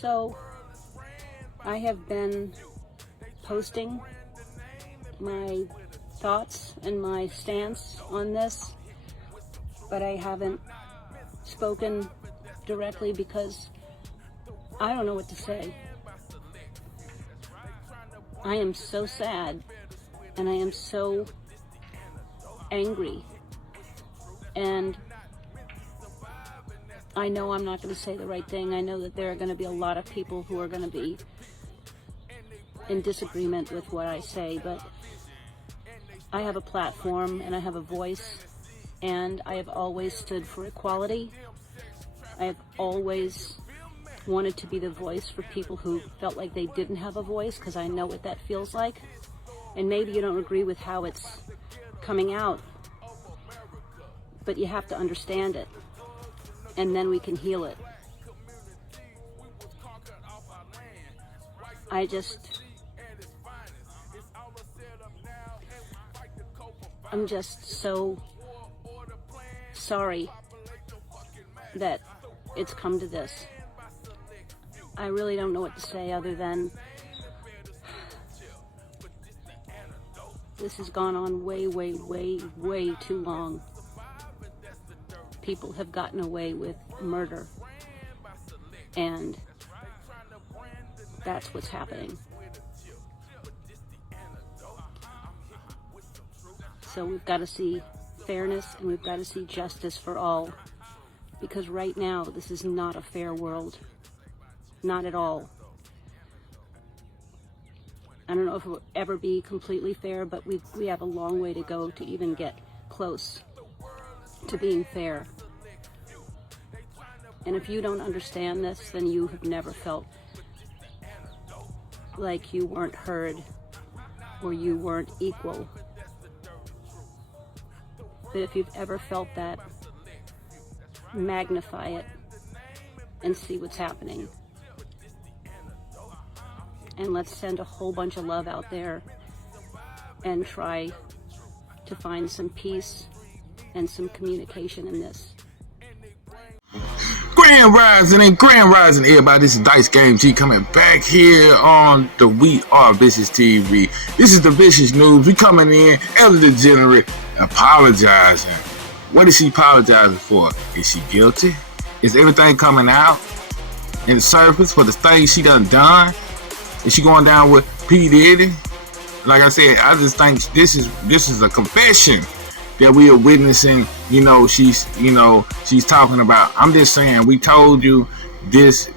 So I have been posting my thoughts and my stance on this, but I haven't spoken directly because I don't know what to say. I am so sad and I am so angry, and I know I'm not going to say the right thing. I know that there are going to be a lot of people who are going to be in disagreement with what I say, but I have a platform and I have a voice, and I have always stood for equality. I have always wanted to be the voice for people who felt like they didn't have a voice, because I know what that feels like. And maybe you don't agree with how it's coming out, but you have to understand it, and then we can heal it. I'm just so sorry that it's come to this. I really don't know what to say other than this has gone on way, way, way, way too long. People have gotten away with murder, and that's what's happening. So we've got to see fairness, and we've got to see justice for all, because right now this is not a fair world. Not at all. I don't know if it will ever be completely fair, but we have a long way to go to even get close to being fair. And if you don't understand this, then you have never felt like you weren't heard or you weren't equal. But if you've ever felt that, magnify it and see what's happening. And let's send a whole bunch of love out there and try to find some peace and some communication in this. Grand Rising, everybody. This is Dice Game G coming back here on the We Are VishusTv. This is the Vicious News. We coming in, Ellen DeGenerate apologizing. What is she apologizing for? Is she guilty? Is everything coming out in the surface for the things she done? Is she going down with P. Diddy? Like I said, I just think this is a confession that we are witnessing. She's talking about. I'm just saying, we told you this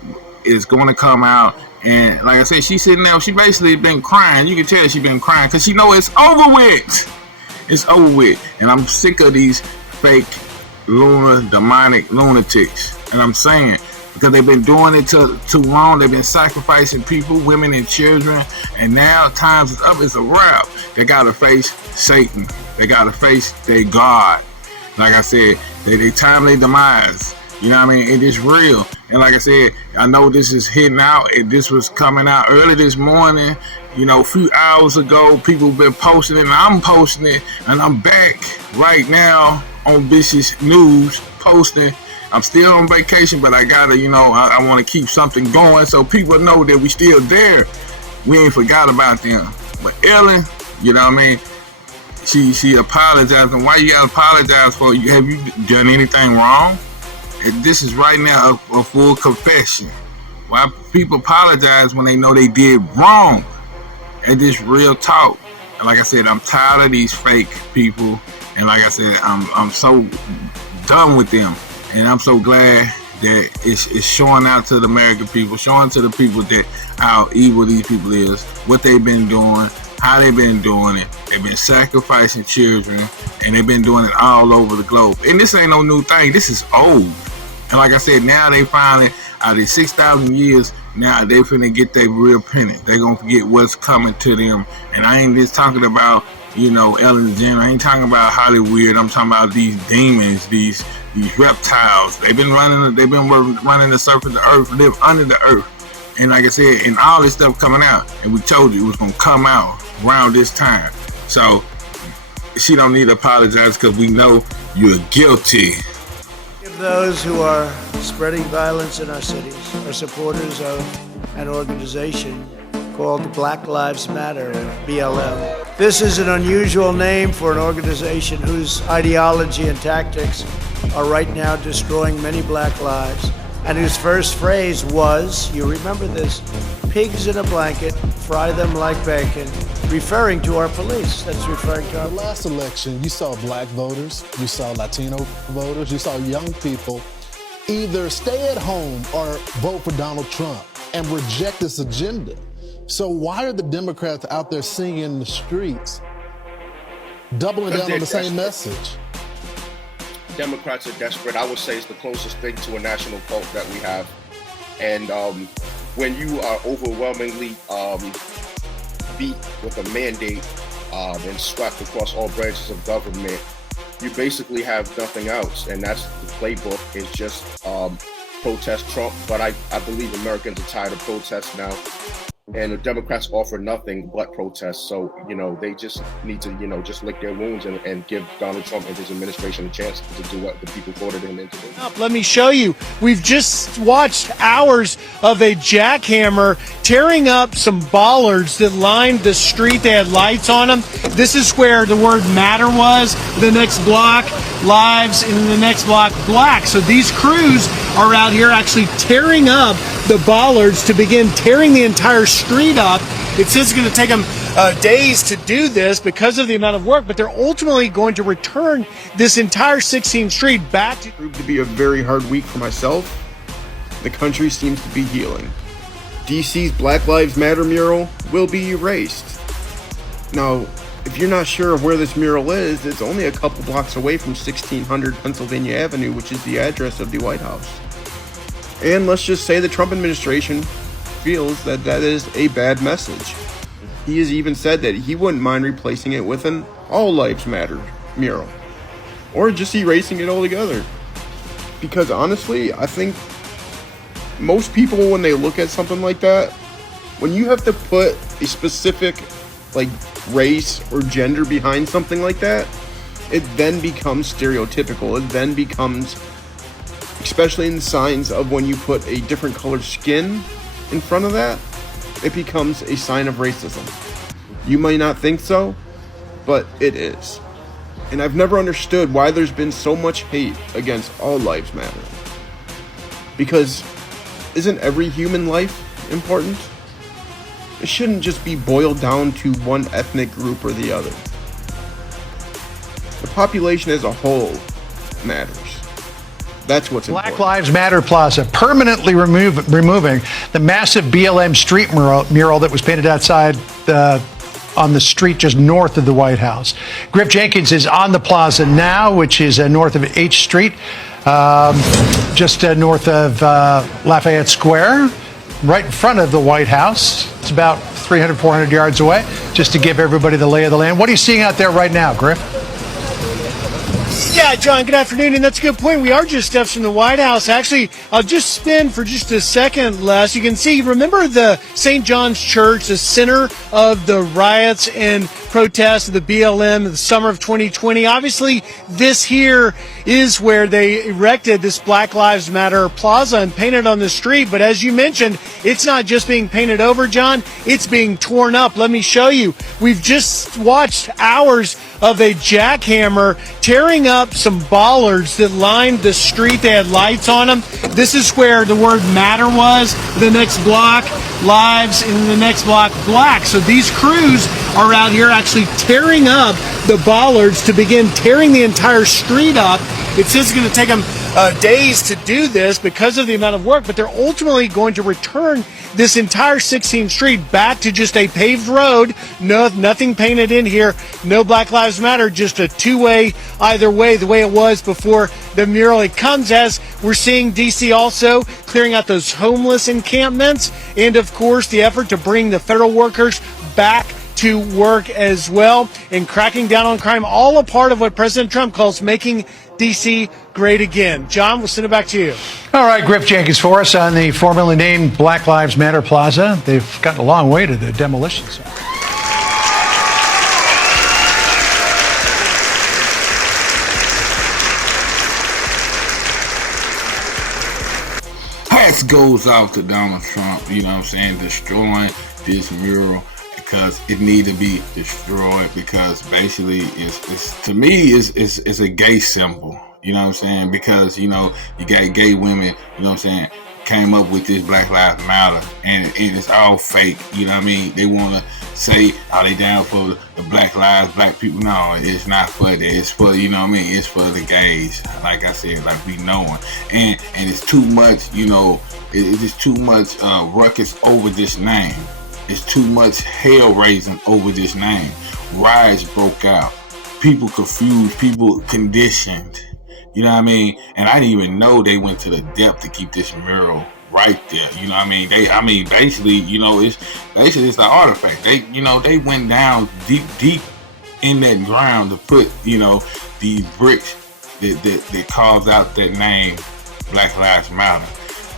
is going to come out, and like I said, she's sitting there. She basically been crying. You can tell she been crying because she know it's over with. It's over with, and I'm sick of these fake, demonic lunatics. And I'm saying, because they've been doing it too long. They've been sacrificing people, women and children, and now times is up. It's a wrap. They gotta face Satan. They gotta face their God. Like I said, they time their demise. You know what I mean? It is real. And like I said, I know this is hitting out. This was coming out early this morning. A few hours ago, people have been posting it, and I'm posting it, and I'm back right now on Vicious News posting. I'm still on vacation, but I gotta, I want to keep something going so people know that we still there. We ain't forgot about them. But Ellen, you know what I mean? She apologized. And why you gotta apologize for? Have you done anything wrong? This is right now a full confession. Why people apologize when they know they did wrong? And this real talk. And like I said, I'm tired of these fake people. And like I said, I'm so done with them. And I'm so glad that it's showing out to the American people, showing to the people that how evil these people is, what they've been doing, how they've been doing it. They've been sacrificing children, and they've been doing it all over the globe. And this ain't no new thing. This is old. And like I said, now they finally, out of 6,000 years, now they finna get their real penance. They gonna forget what's coming to them. And I ain't just talking about, Ellen DeGeneres. I ain't talking about Hollywood. I'm talking about these demons, these reptiles. They've been running the surface of the earth, live under the earth. And like I said, and all this stuff coming out. And we told you it was gonna come out around this time. So she don't need to apologize, because we know you're guilty. Of those who are spreading violence in our cities are supporters of an organization called Black Lives Matter, BLM. This is an unusual name for an organization whose ideology and tactics are right now destroying many black lives, and whose first phrase was, you remember this, pigs in a blanket, fry them like bacon, referring to our police. That's referring to our... The last election, you saw black voters, you saw Latino voters, you saw young people either stay at home or vote for Donald Trump and reject this agenda. So why are the Democrats out there singing in the streets, doubling down on the same message? Democrats are desperate. I would say it's the closest thing to a national cult that we have. And when you are overwhelmingly beat with a mandate and swept across all branches of government, you basically have nothing else. And that's the playbook, is just protest Trump. But I believe Americans are tired of protests now. And the Democrats offer nothing but protests. So, they just need to, just lick their wounds and give Donald Trump and his administration a chance to do what the people voted him into do. Let me show you. We've just watched hours of a jackhammer tearing up some bollards that lined the street. They had lights on them. This is where the word matter was. The next block, lives, and then the next block, black. So these crews are out here actually tearing up the bollards to begin tearing the entire street up. It says it's going to take them days to do this because of the amount of work, but they're ultimately going to return this entire 16th Street back to... Proved to be a very hard week for myself. The country seems to be healing. DC's Black Lives Matter mural will be erased. Now, if you're not sure of where this mural is, it's only a couple blocks away from 1600 Pennsylvania Avenue, which is the address of the White House. And let's just say the Trump administration feels that that is a bad message. He has even said that he wouldn't mind replacing it with an All Lives Matter mural, or just erasing it altogether. Because honestly, I think most people, when they look at something like that, when you have to put a specific race or gender behind something like that, it then becomes stereotypical. It then becomes, especially in the signs of when you put a different colored skin in front of that, it becomes a sign of racism. You might not think so, but it is. And I've never understood why there's been so much hate against All Lives Matter. Because isn't every human life important? It shouldn't just be boiled down to one ethnic group or the other. The population as a whole matters. That's what's important. Black Lives Matter Plaza permanently removing the massive BLM street mural that was painted outside on the street just north of the White House. Griff Jenkins is on the plaza now, which is north of H Street, just north of Lafayette Square, right in front of the White House. It's about 300, 400 yards away, just to give everybody the lay of the land. What are you seeing out there right now, Griff? Yeah, John, good afternoon, and that's a good point. We are just steps from the White House. Actually, I'll just spin for just a second, Les. You can see, remember the St. John's Church, the center of the riots and protests of the BLM in the summer of 2020? Obviously, this here is where they erected this Black Lives Matter plaza and painted on the street. But as you mentioned, it's not just being painted over, John. It's being torn up. Let me show you. We've just watched hours of a jackhammer tearing up some bollards that lined the street. They had lights on them. This is where the word matter was. The next block, lives, and then the next block, black. So these crews are out here actually tearing up the bollards to begin tearing the entire street up. It says it's going to take them days to do this because of the amount of work, but they're ultimately going to return this entire 16th Street back to just a paved road. No, nothing painted in here. No Black Lives Matter, just a two-way either way, the way it was before the mural. It comes as we're seeing DC also clearing out those homeless encampments, and of course the effort to bring the federal workers back to work as well, and cracking down on crime, all a part of what President Trump calls making DC great again. John, we'll send it back to you. All right, Griff Jenkins for us on the formerly named Black Lives Matter Plaza. They've gotten a long way to the demolition site. hats goes off to Donald Trump, you know what I'm saying, destroying this mural, because it need to be destroyed, because basically it's to me it's a gay symbol, you know what I'm saying, because you know you got gay women, you know what I'm saying, came up with this Black Lives Matter, and it's all fake, you know what I mean. They want to say, are they down for the Black lives, black people? No, it's not for that. It's for, you know what I mean, it's for the gays, like I said, like we knowing, and it's too much, you know, it's just too much ruckus over this name. It's too much hell raising over this name. Riots broke out, people confused, people conditioned. You know what I mean? And I didn't even know they went to the depth to keep this mural right there. You know what I mean? Basically, you know, it's the artifact. They went down deep in that ground to put, you know, these bricks that carves out that name, Black Lives Matter.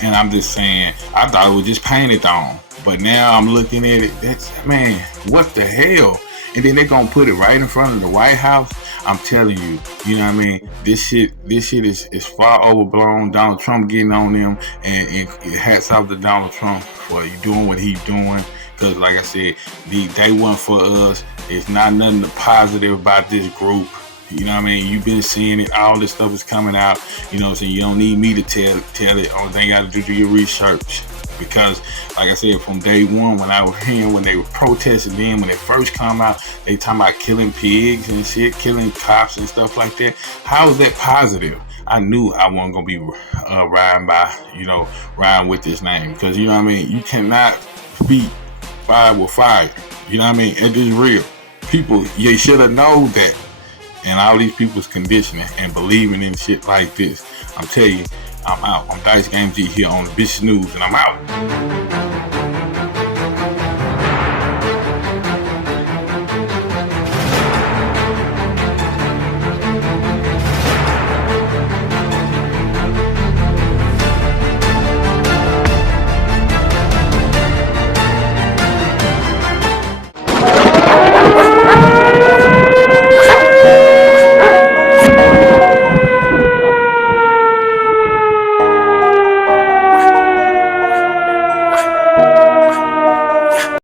And I'm just saying, I thought it was just painted on. But now I'm looking at it, that's, man, what the hell? And then they're gonna put it right in front of the White House. I'm telling you, you know what I mean? This shit is far overblown. Donald Trump getting on them, and hats off to Donald Trump for doing what he's doing. Because like I said, they weren't for us. It's not nothing positive about this group. You know what I mean? You've been seeing it. All this stuff is coming out. You know what I'm saying? You don't need me to tell it. Only thing you got to do your research. Because, like I said, from day one, when I was hearing when they were protesting, then when they first come out, they talking about killing pigs and shit, killing cops and stuff like that. How is that positive? I knew I wasn't gonna be riding with this name, because you know what I mean. You cannot beat fire with fire. You know what I mean? It is real. People, they should have known that. And all these people's conditioning and believing in shit like this. I'm telling you, I'm out. I'm Dice Game G here on the Vicious News, and I'm out.